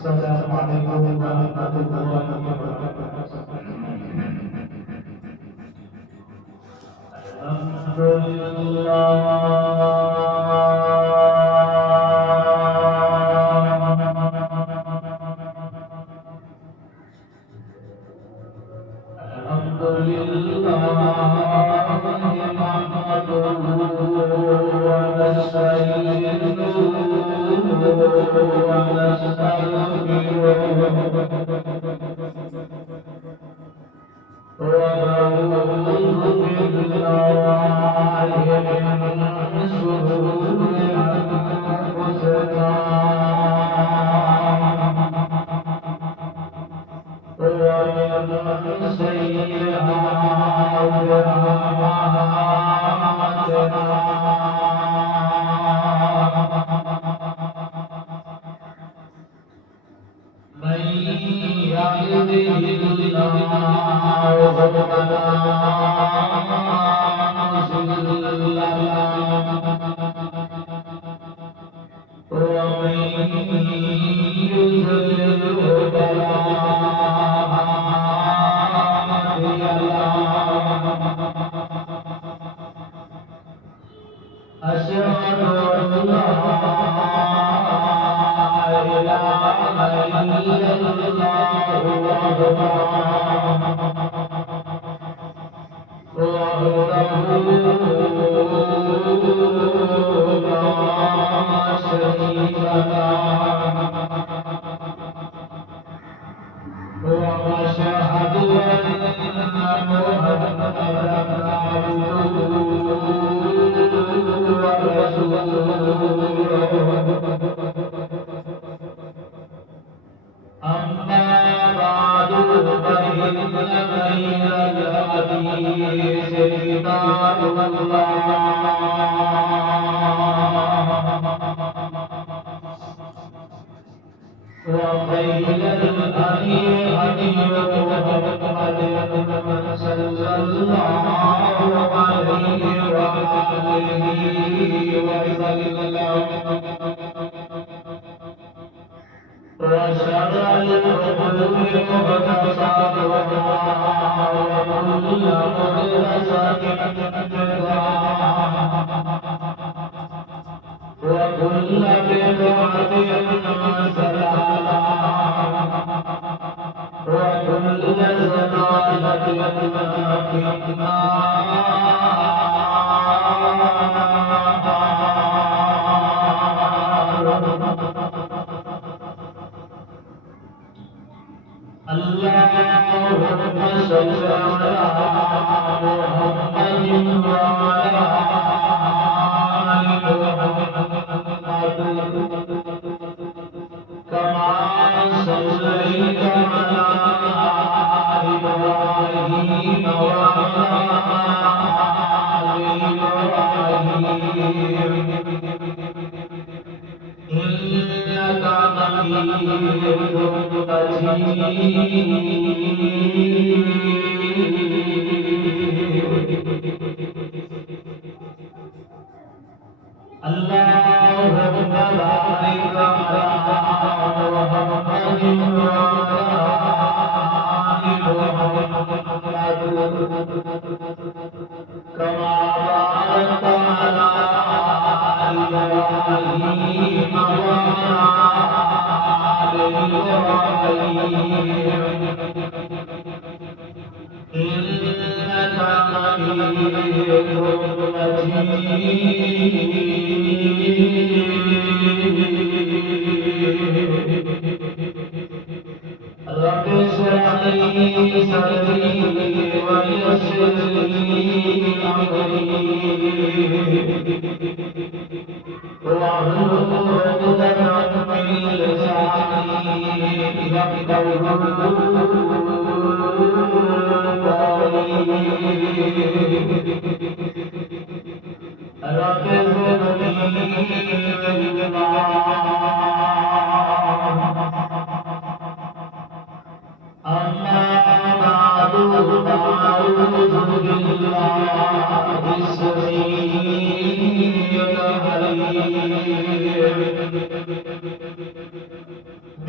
Assalamualaikum warahmatullahi wabarakatuh.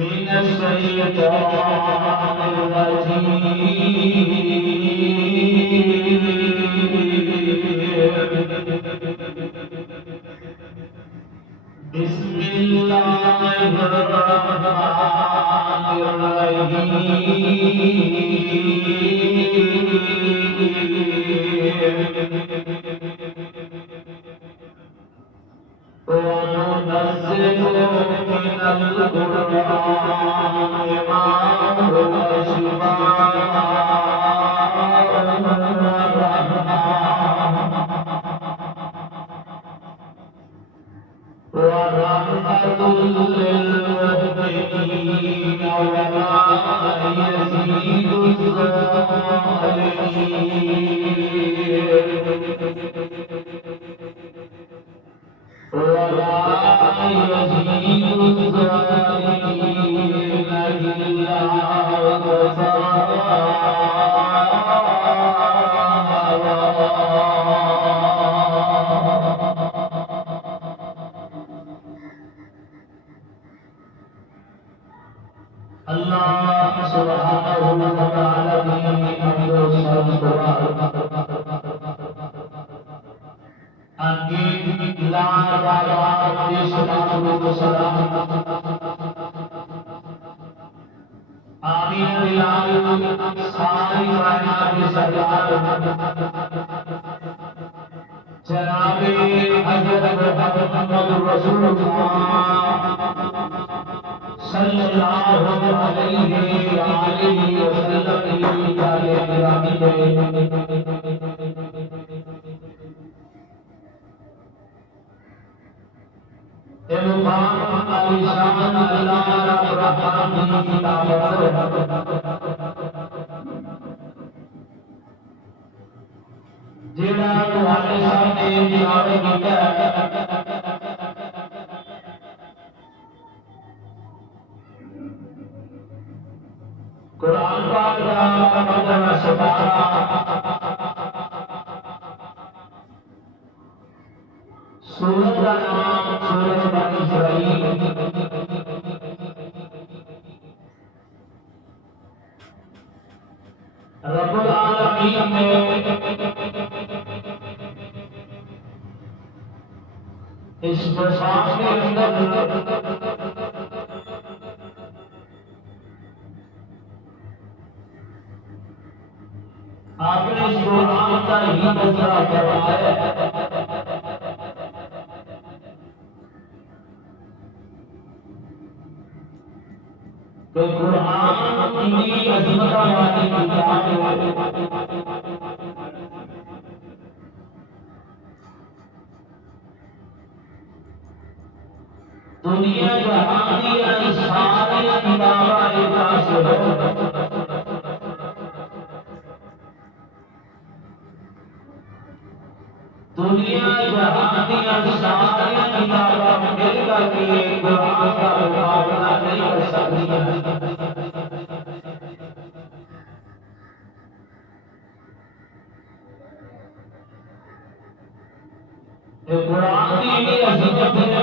من الشيطان الرجيم بسم الله الرحمن الرحيم وننزل من القرآن ما هو شفاء ورحمة للمؤمنين ولا يزيد الظالمين ولا يزيد الظالمين إلا خسارا. اللہ سبحانہ و تعالی کی حمد و ثنا آنگی لان بابا علیہ السلام و سلام آمین بلال ساری کائنات کے سردار جناب حضرت محمد رسول اللہ صلی اللہ علیہ وسلم جڑا تمہارے سامنے تلاوت کیتا ہے قرآن پاک کا مقدمہ سپارہ سورت کا نام سورت بنی اسرائیل رب العالمین نے اس مصحف کے اندر آپ نے اس قرآن کا ہی تذکرہ کروایا ہے کہ قرآن اتنی عظمت والی کتاب ہے دنیا جہاں کی ساری کتابیں ایک سے ہو دنیا جہاں کی ساری کتابیں مل کر کے قرآن کا مقابلہ نہیں کر سکتی ہیں. قرآن کی بھی عظمت ہے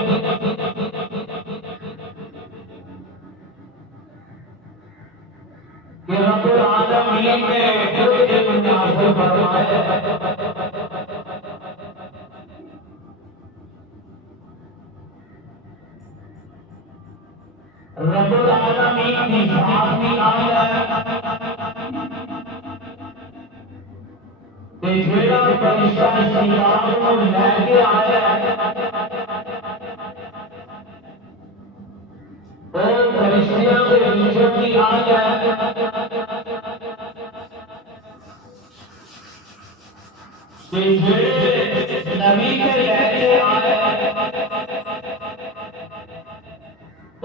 کہ رب العالمین نے خود علم نازل فرمایا ہے. رب العالمین کی ذات بھی آیا ہے کہ جیڑا فرشتہ سیار کو لے کے آیا ہے اور فرشتوں سے نیچے بھی آیا ہے کہ جیڑے نبی کے لے کے آیا ہے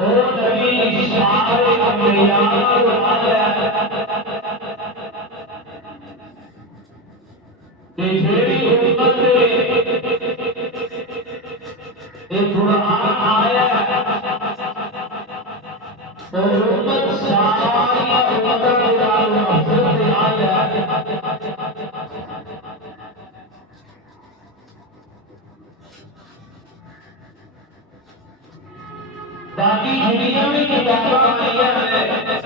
اور نبی سارے انبیاء کو آیا ہے کہ جیڑی امت ایک قرآن آیا ہے اور امت ساری امت حضرت آیا ہے باقی دنیا میں کتابیں آئی ہیں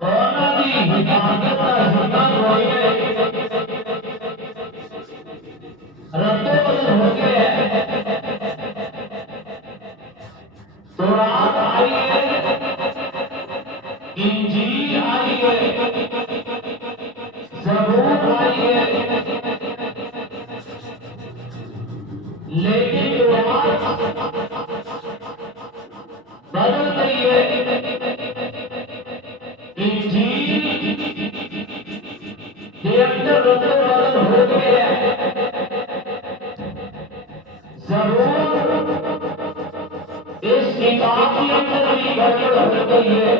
اور دی حفاظت کا ذمہ ہوئی ہے رد بدل ہو گیا ہے تورات آئی ہے انجیل آئی ہے زبور آئی ہے لیکن تورات بدل گئی ہے انجیل کے اندر رد بدل ہو گیا ہے زبور اس کتاب کے اندر بھی گڑبڑ ہو گئی ہے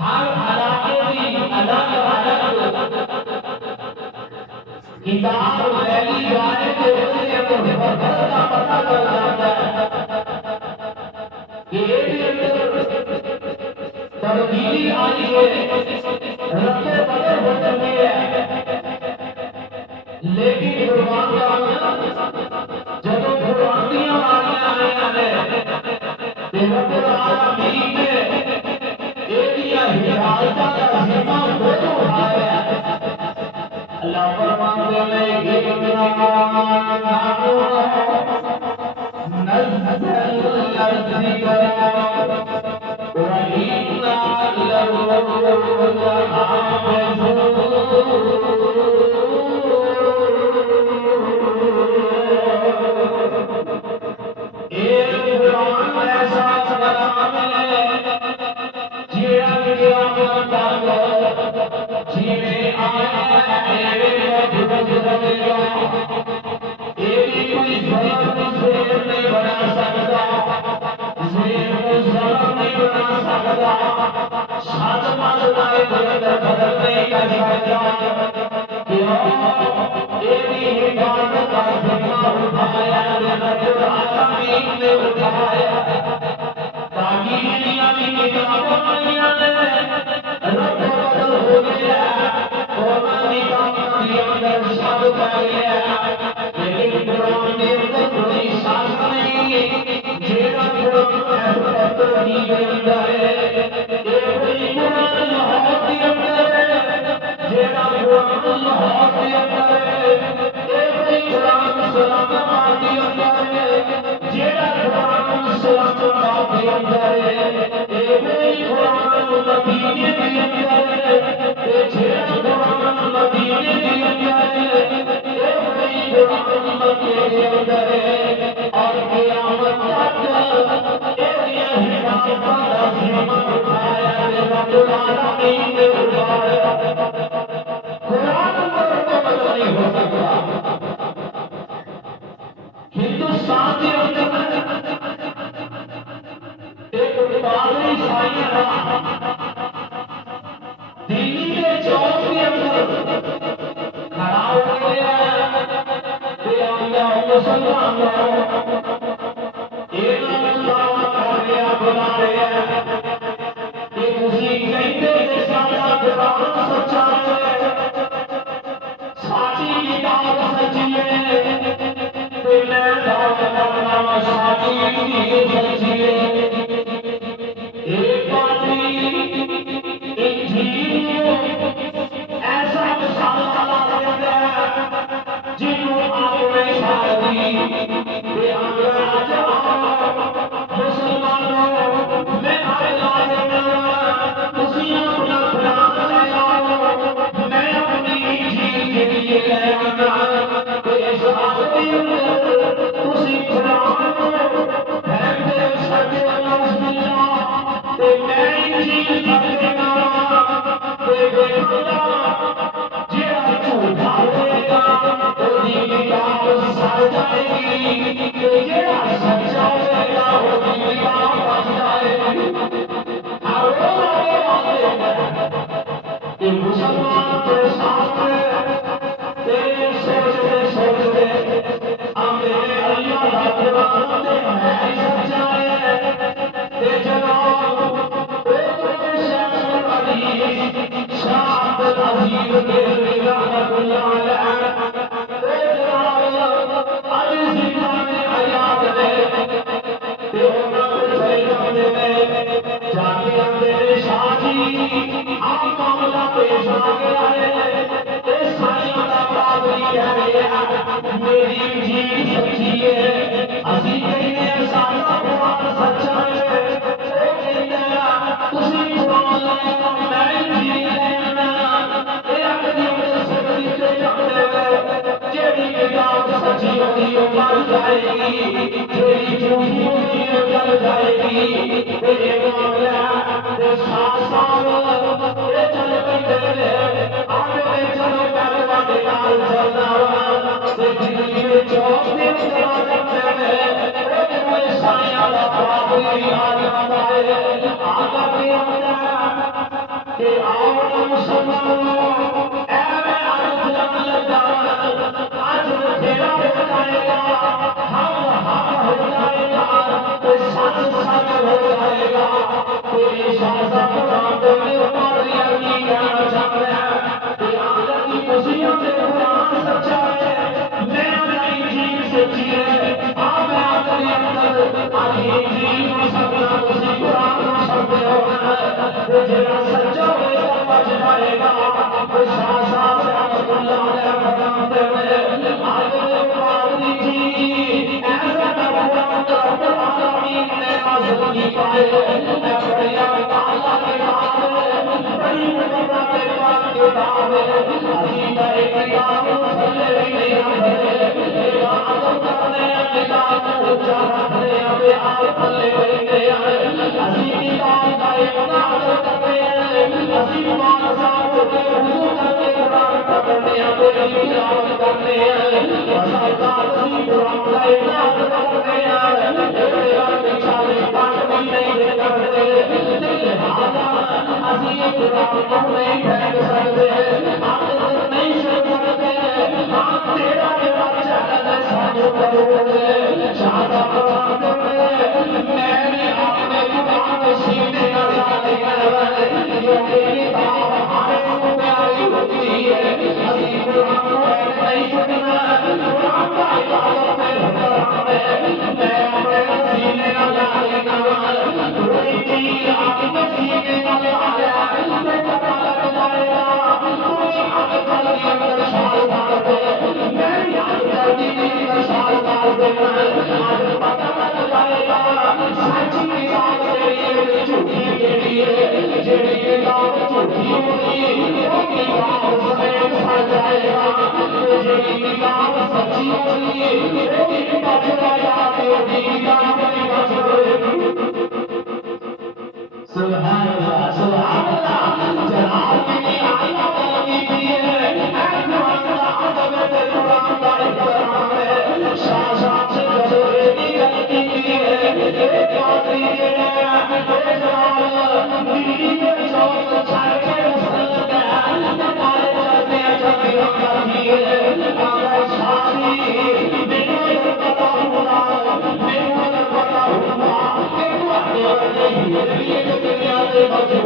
ہر علاقے کی الگ الگ کتاب پھیلی جائے تو اس سے حفاظت کا پتہ چل جاتا ہے کہ ایک اندر تبدیلی آئی ہے رد بدل ہو چکی ہے لیکن قربان جانا جب قرآنیاں آئی ہیں رب العالمین نے ایک حفاظت کا ذمہ خود اٹھایا اللہ فرماتے ہیں کہ نزل الذکر وَإِنَّا لَهُ لَحَافِظُونَ ہندوستان کے اندر ایک پادری عیسائی تھا دلی کے چوک کے اندر کھڑا ہو گیا کہ اللہ مسلمان ایک اللہ کر رہا بنا رہا کہ اسی کہتے کے ساتھ قرآن سچا ہے ساچی کتاب سچی ہے ایک پادری انجیل ایسا رسالہ لا دیتا ہے جنہوں آپ میں شادی کہ آج مسلمانوں میں آئے لا دینا اسی اپنا قرآن لے آؤ میں اپنی انجیل کے لیے لے آنا کہ اس آدمی اسی قرآن کو پھیلتے سکتے نوز ملا کہ میں انجیل کر دینا کہ بے خدا جیڑا جھوٹا ہوئے گا تو دی کتاب سر جائے گی کہ جیڑا سچا ہوئے گا وہ دی کتاب بچ جائے گی اور وہ آگے آتے ہیں کہ مسلمان کے ساتھ تیرے سوچتے میرے اللہ کا قرآن دے میں سچا ہے تے جناب شاہ علی شاہ عزیز کے رحمت اللہ علیہ تے جناب علی آپ معاملہ پیش آ گیا ہے سائیاں دا پادری کہہ رہا ہے میری جی سچی ہے اسی کہنے سارا قرآن سچا ہے وہ کہتے ہیں تسی قرآن لے میں جی لینا یہ اپنی سچی تے چکتے ہوئے جیڑی کتاب سچی ہوگی وہ مر جائے گی جیڑی جھوٹی ہوگی وہ جل جائے گی یہ معاملہ ساتھ ساتھ یہ چل پہ آگے چلو پہلے کے نال چلنا وا دلی چوک دے سائیاں دا پادری آ جاتا ہے آگا کے اندر کہ آؤ مسلمانوں اے آج جنگ لگا آج تیرا ہو جائے گا ہم ہو جائے گا سچ سچ ہو جائے گا تیری شاہزہ قرآن دے پادری کی کہنا چاہتے ہیں کہ آگے کی خوشیوں سے قرآن سچا ہے میں اپنی جیل سچی ہے آپ اپنے اندر آگے جیل کو سکنا کسی قرآن کو سکتے ہو جیڑا سچا ہوئے گا بچ جائے گا شاہ صاحب رحمت اللہ علیہ فرماتے ہیں آگے پادری جی ایسا قرآن رب العالمین نے نازل کی پائے بڑی اللہ کے بعد بڑی مدد کے بعد کتاب عظیم ایک کتاب تھلے بھی نہیں رکھتے ایک عادت کرنے کتاب اونچا رکھنے ابے آپ تھلے بیٹھتے ہیں عظیم کتاب کا ایک عادت کرتے ہیں عظیم بادشاہ کے وضو کر کے قرآن پڑھنے ابے تلاوت کرتے ہیں وسائل عظیم قرآن کا ایک عادت کرتے ہیں ایک بیچارے پاٹ بھی نہیں کرتے لہذا عظیم قرآن کو نہیں پھینک سکتے عادت نہیں سن سکتے آپ تیرا جڑا چیلنج ہے سانو کرو گے شاہدہ فرماتے ہیں میں نے اپنے قرآن کو سینے کا جو میری کتاب ہمارے کو پیاری ہوتی ہے عظیم قرآن کو نہیں سکنا قرآن کا عبادت میں حکم ہے میں اپنے سینے کا لگا کوئی چیز آپ کے سینے کا لگایا تو پتہ لگ جائے گا کوئی آگے چل کے اندر شال ڈال دے میں یاد کر دی اندر شال ڈال دے آج پتہ لگ جائے گا سچی کتاب تیری جھوٹی کیڑی ہے جیڑی کتاب جھوٹی ہوگی وہ کتاب سمیت سڑ جائے گا جیڑی کتاب سچی ہوگی وہ بچ جائے گا وہی کتاب نہیں بچ ہوئے سبحان اللہ سبحان اللہ جلال کی آئیہ تلقی کی ہے اے قرآن کا عدب ہے قرآن کا احترام ہے شاہ شاہ سے جذبے کی غلطی کی ہے ایک پادری ہے ایک جلال دلی کے چوک چھڑ کے مسلط ہے نکالے چلتے ہیں چلتے ہم کرتی ہے آگے شادی میرے پتا ہوا میرے پتا ہوا کہ وہ اپنے لیے دنیا کے بچے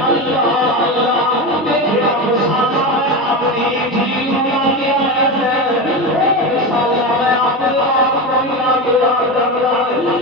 اللہ اللہ میرا مسالہ ہے اپنی جیل میں کیا ہے مسالہ ہے اپنا کوئی کیا کرنا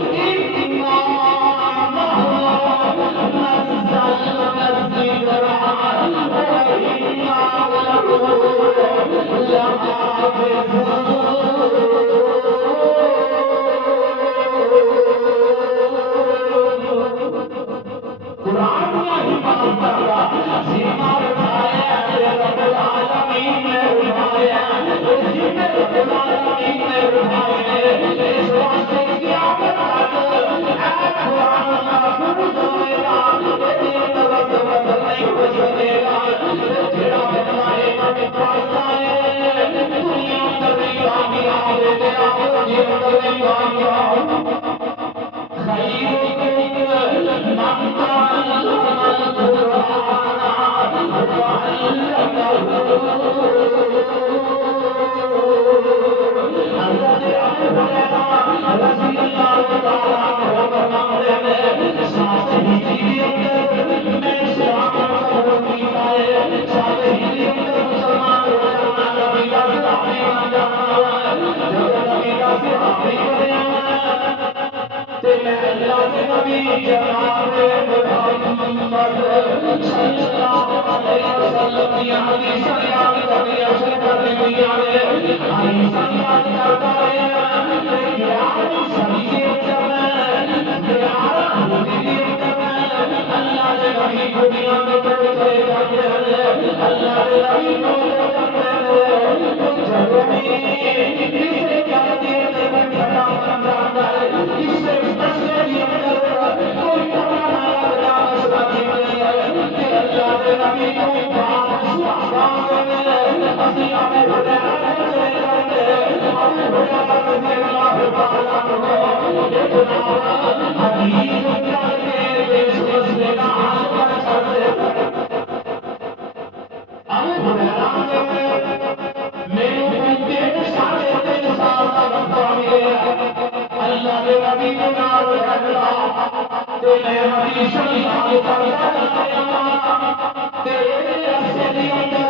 میں اللہ کے نبی جناب محمد صلی اللہ علیہ وسلم کی حدیث یاد کرنی اچھے کرنے کی آنے حدیث یاد کرتا ہے پیار سبھی سے کرنا پیار حدیث کرنا اللہ کے نبی کو دنیا میں کرتے کرتے اللہ کے نبی کو کرتے جب بھی اسے کیا دیتے ہیں بڑا من جاتا ہے اس سے مسئلے کی اندر کوئی پرانا لگنا مسئلہ نہیں ہے کہ اللہ کے نبی کوئی بات صحابہ میں اسی آنے بڑے آنے کرتے ابو ہریرہ رضی اللہ تعالیٰ عنہ یہ جناب حدیث کر کے اس مسئلے کا حل کر چھڑتے ابو ہریرہ میرے کو ساڑھے 3 سال کا وقت ملے اللہ کے نبی کو نام رکھا تو میں حدیث یاد کرتا رہا تیرے عرصے کے اندر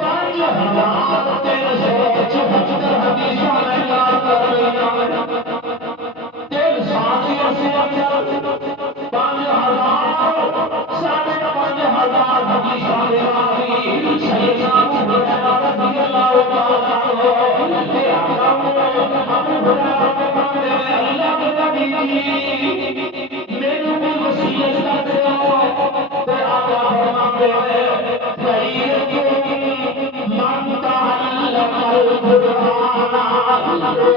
5374 حدیثاں میں یاد کر رہا ہوں 3 سال کے عرصے اندر 5000 حدیثاں میں سیدنا ابو ہریرہ رضی اللہ تعالیٰ عنہ کہ ابو ہریرہ فرماتے ہیں اللہ کے نبی میرے کو وصیت کرتے ہو تو آقا فرماتے ہیں خیرکم من تعلم القرآن وعلمه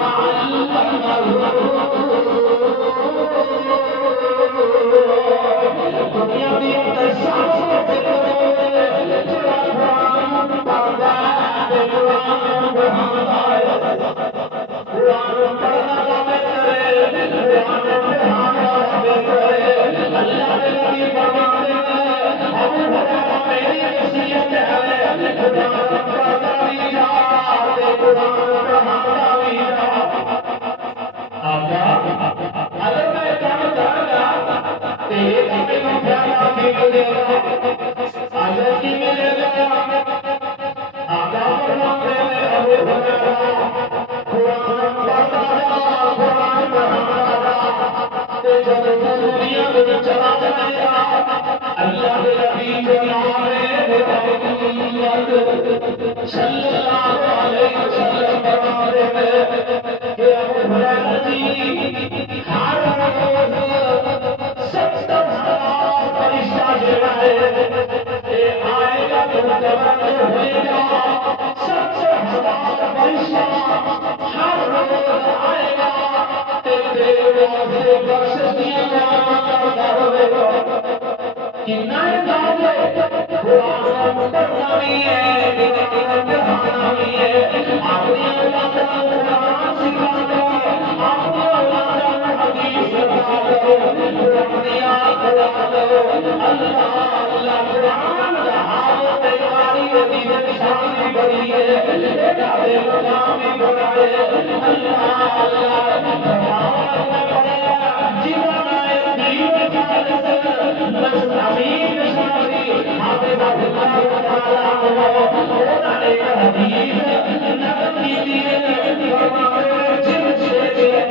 دنیا کی اندر سب سے صلی اللہ علیہ وسلم فرماتے ہیں کہ ابو ہریرہ جی ہر روز 70,000 فرشتہ جڑا ہے یہ آئے گا تو متوجہ ہوئے گا 70,000 فرشتہ ہر روز آئے گا تیرے روزے بخشش دیا کرتا ہوئے گا کتنا ہے قرآن پڑھنا بھی ہے پڑھانا بھی ہے اپنی اولاد کو قرآن سکھا دو اپنی اولاد کو حدیث سکھا دو قرآن یاد کرا دو اللہ اللہ قرآن کا حافظ بیماری حدیث نشان بھی بڑی ہے اعداد مقام بھی بڑا ہے اللہ اللہ قرآن پڑھے جیون آئے دین خالص بس امین نشانی حافظ اللہ تعالیٰ ہونا نے حدیث نقل کی دیئے فرماتے جن سے چلے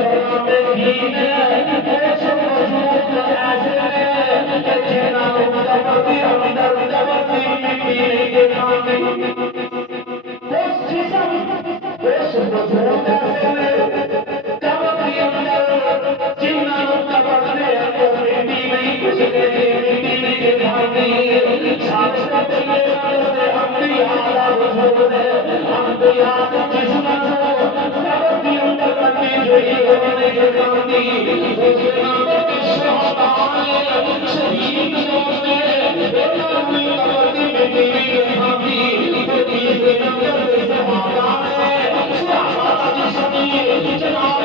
فرماتے دین ایسے موجود ایسے کہ جنا مدبتی اندر مدبتی مٹی نہیں دیکھانے اس جسم اس وجود ایسے کبتی اندر جنا مدبتی اندر مٹی نہیں کچھ مٹی نہیں دیکھانے ساتھ چلے والے انبیاء وجود انبیاء جسم کو کبتی اندر مٹی نہیں دیکھانے اس نام کے شہداء شہید لوگ میں کبتی مٹی نہیں دیکھانے اس نام کے صحابہ صحابہ جسمی جناب جناب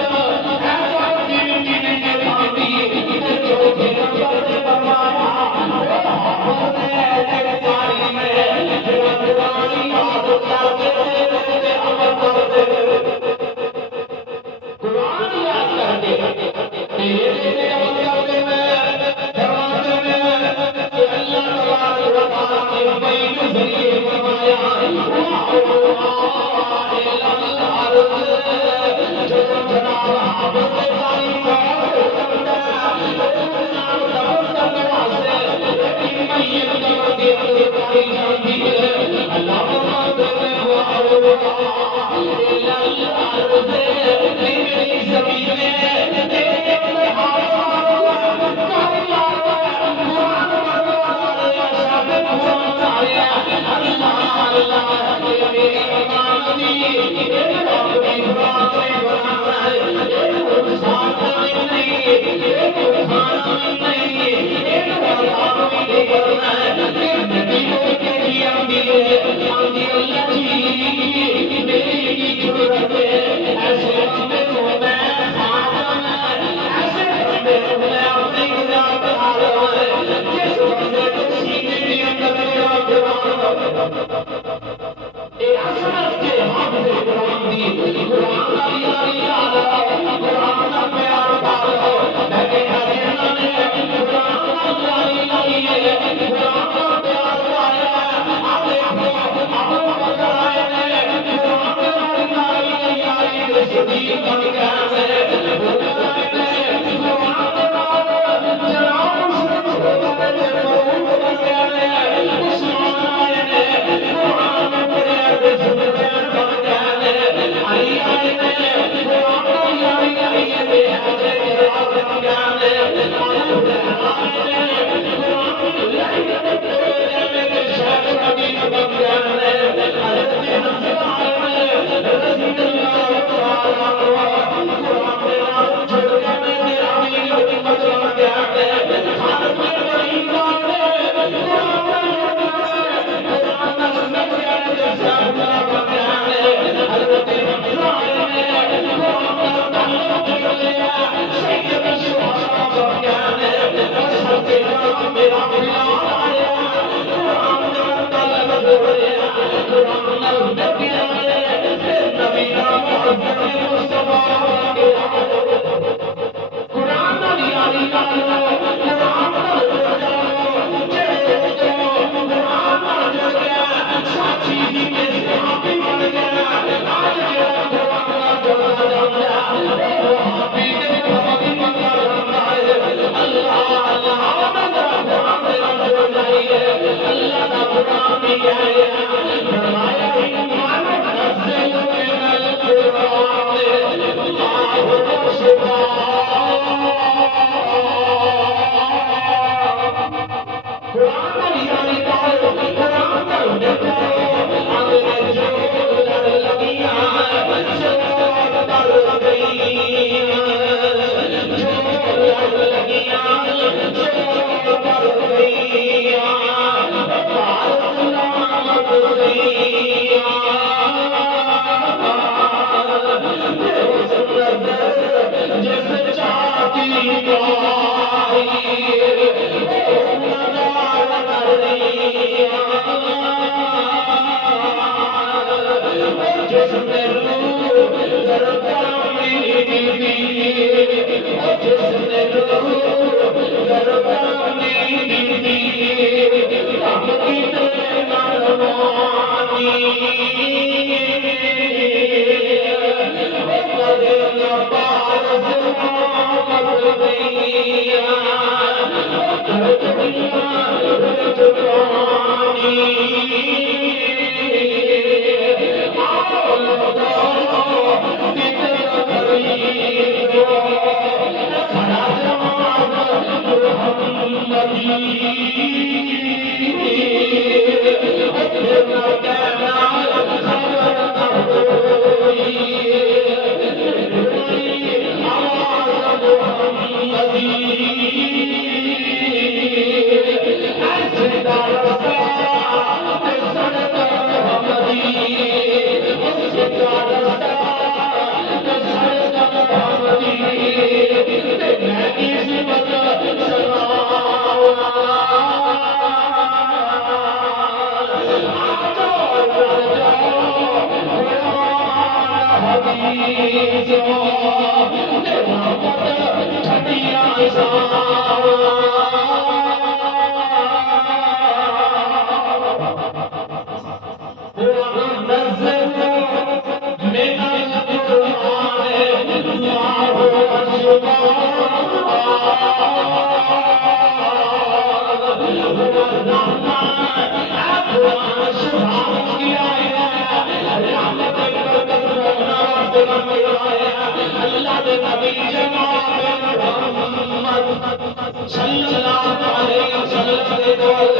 صلی اللہ علیہ وسلم دے کول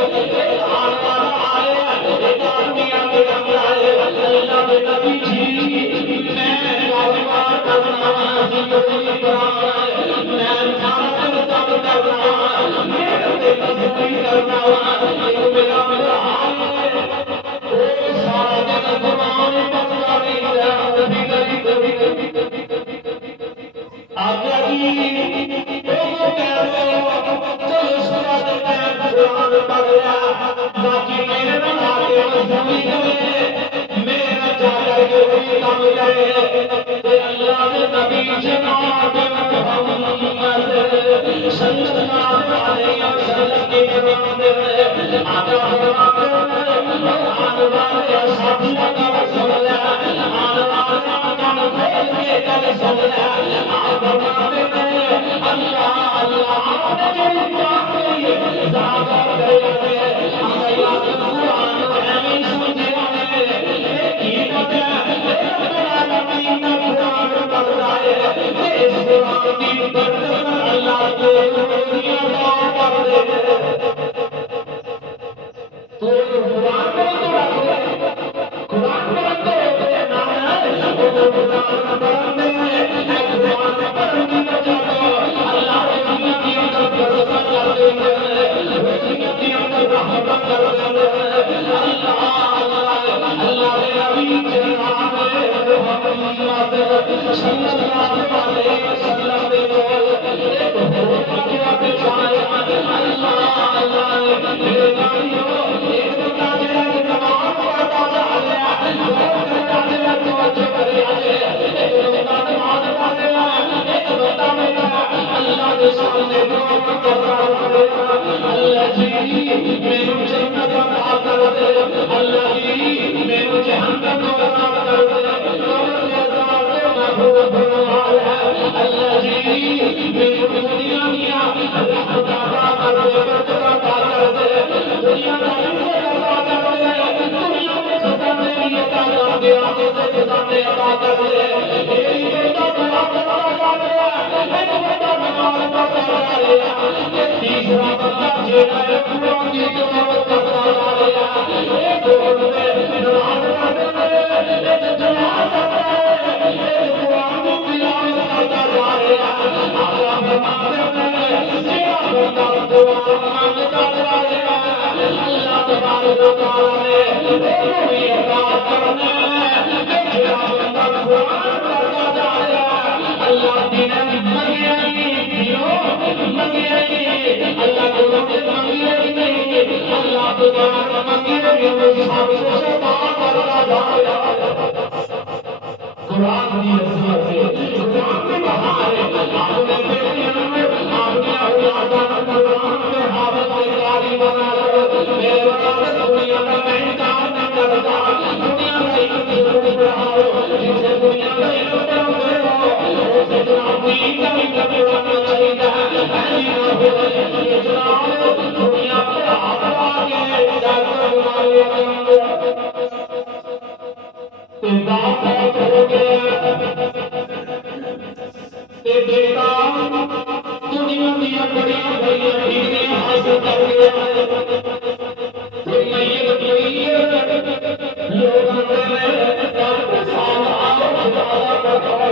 آن والا آیا ایک آدمی آگے آئے اللہ کے نبی جی میں کاروبار کرنا زندگی کرنا میں کھانا کرنا میرے مزدوری کرنا ایک میرا حال ہے وہ سارا دن قرآن پڑھتا رہتا ہے کبھی آگے وہ کہہ رہے ہو چلو اس کے بعد میں قرآن پڑھ رہا باقی میرے بنا کے مزدوری کرے میرا جا کر کے وہی کام کرے اللہ کے نبی جناب محمد صلی اللہ علیہ وسلم کی فرمان میں آقا فرماتے ہیں آنے والے ساتھیوں کا سن لے آنے والے کان کھول کے کل سن لے آپ فرماتے ہیں اللہ اللہ آپ نے جو بات کہی ہے زیادہ کرے ہمیں یاد قرآن ہمیں سمجھے والے ایک ہی بتا رب العالمین کا قرآن پڑھ رہا ہے اس قرآن کی برکت اللہ کے دنیا کا کر دے تو قرآن کو تو رکھے قرآن پڑھتے ہوتے نانا وہ قرآن پڑھنے قرآن پڑھنے کی وجہ تو اللہ کے دنیا کی اندر برکت کر دیں گے دنیا کی اندر رحمت کر دیں گے اللہ کے نبی جناب محمد صلی اللہ علیہ وسلم نے ایک ہوتا کیا بچایا اللہ میرے بھائیوں ایک بندہ جڑا کہ نماز پڑھتا جا رہا ہے وہ کرتا جڑا توجہ کرے ایک بندہ نماز پڑھ رہا ہے ایک بندہ میرا اللہ کے سامنے دعا کرتا رہا اللہ جی میرے جنت عطا کر دے اللہ جی میرے جہنم عطا کر دے اللہ جی میری دنیا دیا رحمت عطا کر دے برکت عطا کر دے دنیا کا رزق عطا کر دے دنیا میں خزانے بھی عطا کر دے آخرت کے خزانے عطا کر دے میری بیٹا دعا کرتا جا رہا ہے ایک بندہ نماز پڑھتا جا رہا ہے تیسرا بندہ جیڑا ہے قرآن کی تلاوت کرتا جا رہا ہے ایک بندے نماز پڑھتے ہیں ایک جماعت کرتا ہے ایک قرآن کی تلاوت کرتا جا رہا ہے آقا فرماتے ہیں جیڑا بندہ قرآن مانگتا جا رہا ہے اللہ تبارک و تعالی نے بھی عطا کرنا ہے جیڑا بندہ قرآن پڑھتا جا رہا ہے اللہ دین منگیا اللہ کو منگیا ہی نہیں اللہ کو منگیا ہی نہیں سب سے بات کرتا جا رہا ہے قرآن کی رسول سے قرآن میں بہار ہے آپ نے بیٹے آپ نے اولادان قرآن میں حافظ قاری بنا لو میرے وقت دنیا کا میں انکار نہ کرتا دنیا کا علم ضرور پڑھاؤ جس سے دنیا کا علم پڑھتے ہو اسے جناب دین کا بھی کبھی ہونا چاہیے جناب دنیا پہ آ کے جا کر ہمارے باپ بہت ہو گیا بیٹا دنیا دیا بڑیاں بڑیاں ڈگریاں حاصل کر گیا تو میت کوئی لوگ آتے ہیں ڈاکٹر صاحب آؤ خدا بتاؤ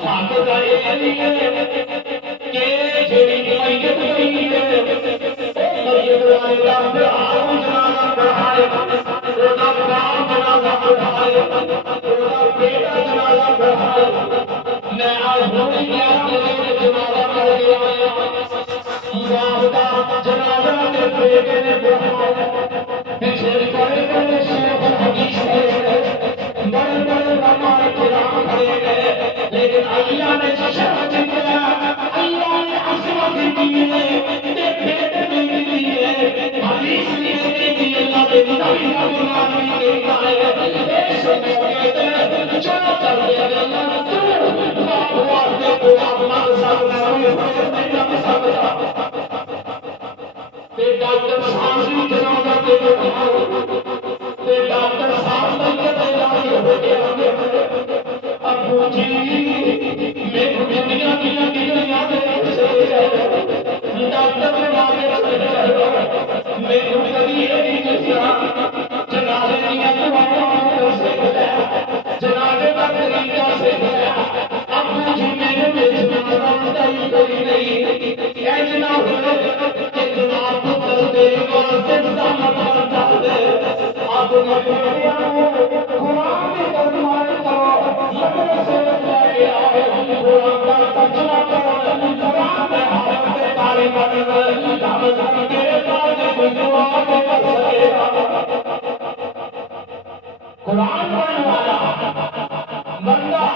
حق کا یہ ہے کہ جڑی میت کوئی ہے میت والے ڈاکٹر آؤ جنازہ پڑھائے وہ باپ جنازہ پڑھائے وہ بیٹا جنازہ پڑھائے میں آج ہونے گیا میرے جنازہ پڑھ گیا باپ کا جنازہ کے بیٹے نے پڑھایا پیچھے بڑے بڑے شیخ حدیث تھے بڑے بڑے علماء کرام کھڑے گئے لیکن اللہ نے شرط دیا اللہ نے عصمت دی ہے بیٹے نہیں دی حدیث نہیں دی اللہ نے نبی کا فرمان بھی کہتا ہے ایک موقع تے جو کر دے اللہ تو باپ واسطے کو آپ مر سکتا ہے نہیں کر سکتا ڈاکٹر صاحب بھی جنازہ دے دو ڈاکٹر صاحب نہیں دے گا ابو جی قرآن پڑھنے والا بندہ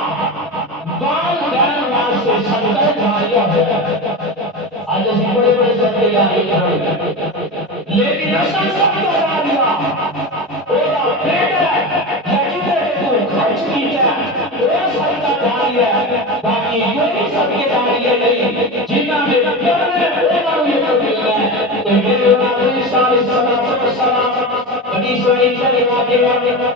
بال دین واسطے صدقہ جاریہ ہے. آج اسی بڑے بڑے صدقے جاریہ کریں لیکن اصل صدقہ جاریہ اوہ بیٹا ججدے تو خرچ کیتا وہ صدقہ جاریہ باقی یہی صدقے جاریہ نہیں جنہاں میں کرنے اوہ یہ کرنے ہے. تو میرے واقعی صلی اللہ علیہ وسلم حدیث صحیح سے واقعہ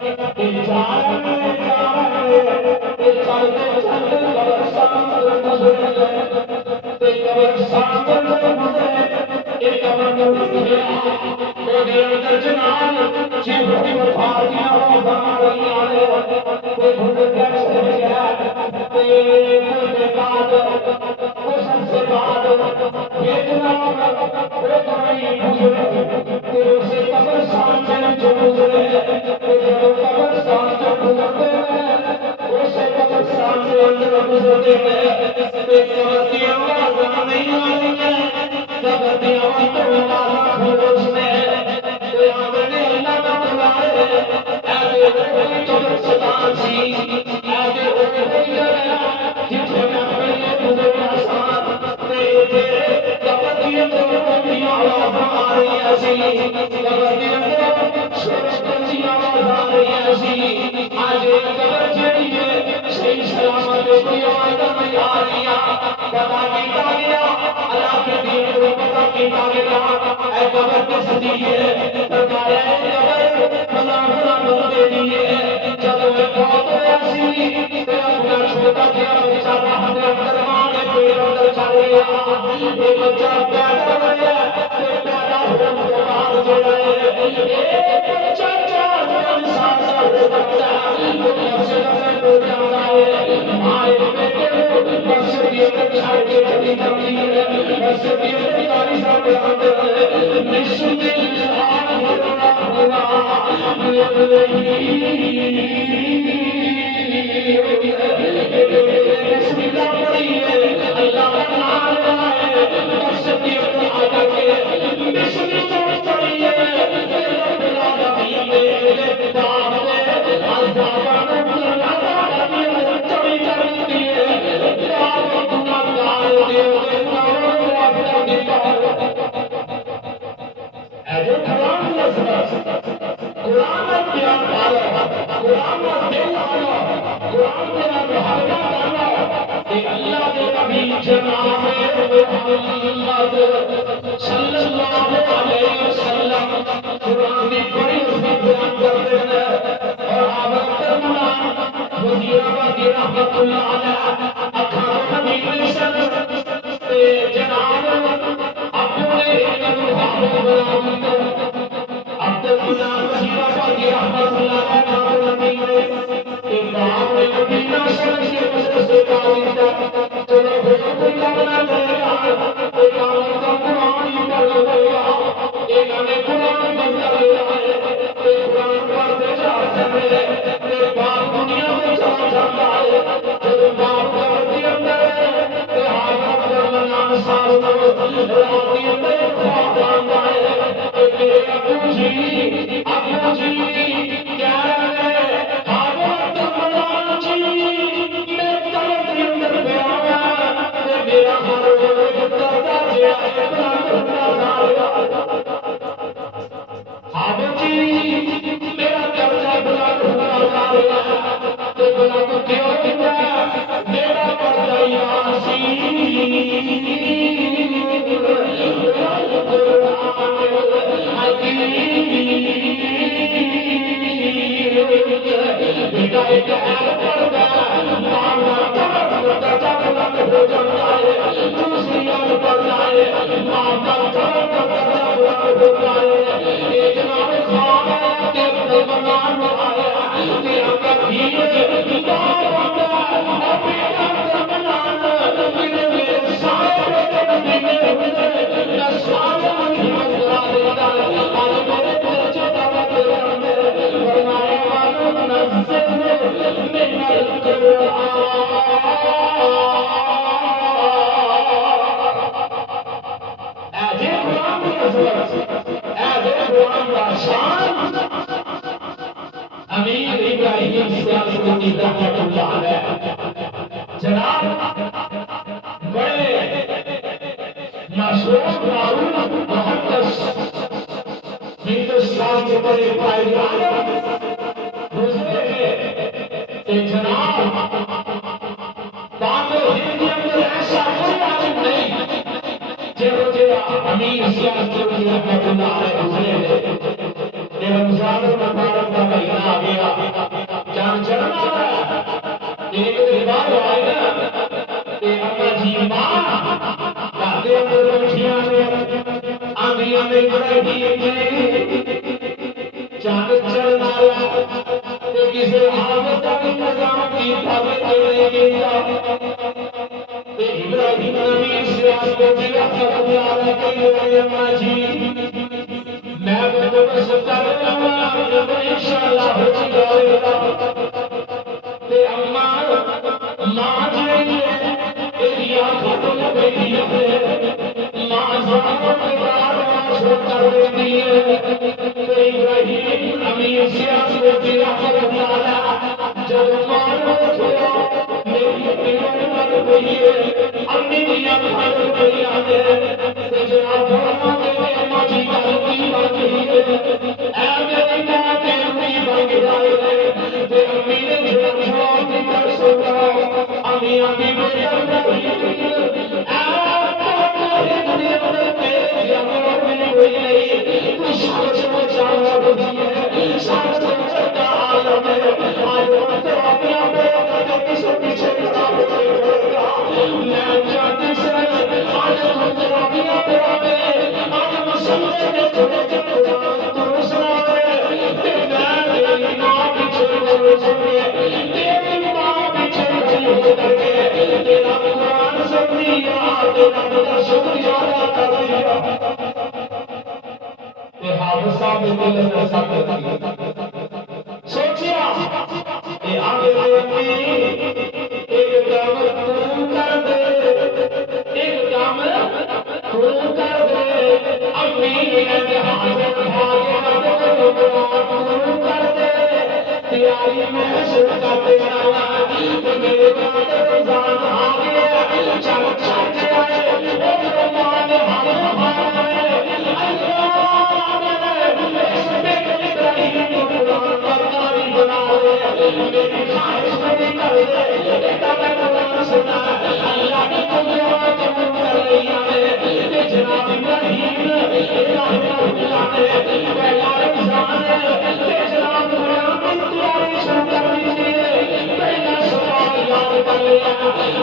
ہو جاتا ہے، دوسری یاد پڑتا ہے ماں کا کرم کا درجہ بلند ہوتا ہے۔ ایک جناب خواب آیا کہ اپنے مکان میں آیا کہ اپنا دھیرے ماں بنتا اور بیٹا درمیان میرے سارے بیٹے مدینے ہوئے میں سارے ہمت کرا دیتا ہے آج میرے بچے کا وقت ہے فرمایا والو نزل من امیر ابراہیم سیاسی رحمۃ اللہ علیہ جناب بڑے مشہور معروف محدث ہندوستان کے بڑے پائیدار گزرے ہیں کہ جناب پاک ہند کے اندر ایسا کوئی عالم نہیں جو امیر سیاسی رحمۃ اللہ علیہ گزرے ہیں۔ رمضان المبارک کا مہینہ آ گیا، چاند چڑھنا ہے، ایک دیوار آئے نا کہ اما جی ماں دادے اندر بیٹھیاں نے آندیاں نے ابراہیم جی چاند چڑھنا ہے کہ کسی حافظ کا انتظام کی پھلے کے نہیں گیا ابراہیم نبی سیاس کو دیا اللہ کے لیے اما جی میں بس کر انشاءاللہ ہو جائے گا تے اما ماں جی تیری آنکھوں کو لگی ہے ماں زانوں کے بعد چھوڑ کر دیتی ہے تے ابراہیم امیر سیاس کو دیا اللہ جب ماں کو چھوڑا میری پیروں لگ گئی ہے امی بھی آنکھوں لگ گئی ہے تے جناب اما جی کا سوچیا آگے ایک کام تو کر دے ایک کام تو کر دے امی حاضر کر دے تیاری میں شرکت میرے رمضان آ گیا چل چل جائے میری خواہش نہیں کر دے بیٹا میں قرآن سنا اللہ کی قدرت قبول کر رہی ہے جناب ابراہیم اللہ نے پہلا رمضان جناب قرآن کی تیاری شروع کر دیجیے پہلا سوال یاد کر لیا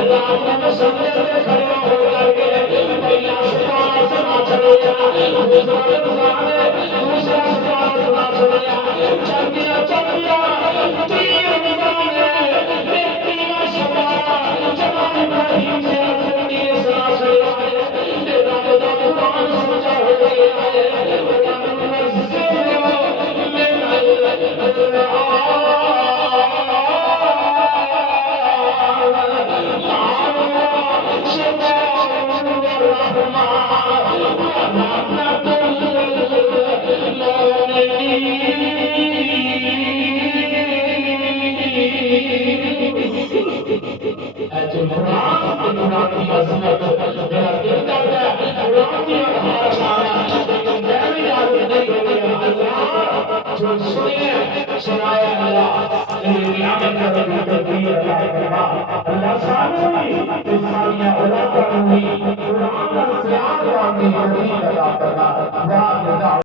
رات میں مسجد میں کھڑے ہو کر کے پہلا سوال سنا چلیا دوسرا رمضان دوسرا سوال سنا چلیا چل گیا اللہ